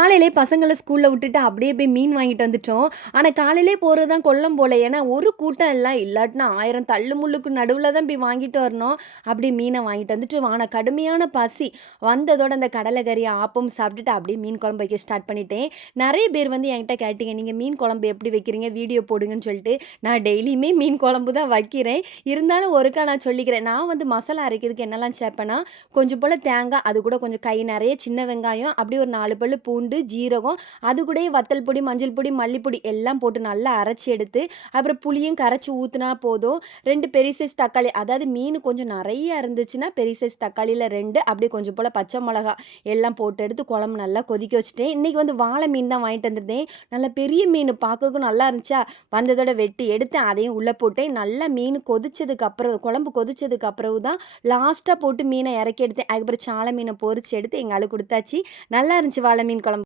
காலையிலே பசங்கள ஸ்கூல்ல விட்டுட்டு அப்படியே போய் மீன் வாங்கிட்டு வந்துட்டோம். ஆனா காலையிலே போறது தான் கொல்லம் போல. ஏன்னா ஒரு கூட்டம் இல்ல. இல்லாட்டினா 1000 தள்ளு முள்ளுக்கு நடுவுல தான் போய் வாங்கிட்டு வரணும். அப்படியே மீன வாங்கிட்டு வந்துட்டு ஆனா கடுமையான பசி. வந்ததோட அந்த கடலை கறி, ஆப்பம் சாப்பிட்டுட்டு அப்படியே மீன் குழம்பு வைக்க ஸ்டார்ட் பண்ணிட்டேன். நெறைய பேர் வந்து என்கிட்ட கேட்டீங்க, "நீங்க மீன் குழம்பு எப்படி வைக்கிறீங்க? வீடியோ போடுங்கன்னு" சொல்லிட்டு. நான் டெய்லியுமே மீன் குழம்பு தான் வைக்கிறேன். இருந்தாலும் ஒருக்கா நான் சொல்லிக்கிறேன். நான் வந்து மசாலா அரைக்கிறதுக்கு என்னலாம் சேர்ப்பேன்னா, கொஞ்சம் போல தேங்காய், அது கூட கொஞ்சம் கை நெறைய சின்ன வெங்காயம், அப்படியே ஒரு 4 பல்லு பூண்டு, ஜீரகம், அது கூடயே வத்தல் பொடி, மஞ்சள் பொடி, மல்லிப்பொடி எல்லாம் போட்டு நல்லா அரைச்சு எடுத்து, அப்புறம் புளியும் கரைச்சு ஊத்துனா போதும். 2 பெரிய சைஸ் தக்காளி, அதாவது மீன் கொஞ்சம் நெறைய இருந்துச்சுன்னா, பெரிய சைஸ் தக்காளியில 2 அப்படியே கொஞ்சம் போல பச்சை மொளகா எல்லாம் போட்டு எடுத்து குழம்பு நல்லா கொதிக்க வச்சுட்டேன். இன்னைக்கு வந்து வாளை மீன் தான் வாங்கிட்டு வந்திருந்தேன். நல்லா பெரிய மீன் பார்க்கறதுக்கும் நல்லா இருந்துச்சா, வந்ததோட வெட்டி எடுத்து அதையும் உள்ள போட்டேன். நல்லா மீன் கொதிச்சதுக்கு அப்புறம் குழம்பு கொதிச்சதுக்கு அப்புறம் தான் லாஸ்ட்டா போட்டு மீன இறக்கி எடுத்தேன். அதுக்கப்புறம் சால மீன பொரிச்சு எடுத்து எங்க ஆளுக்கு குடுத்தாச்சு. நல்லா இருந்துச்சு வாளை மீன் குழம்பு.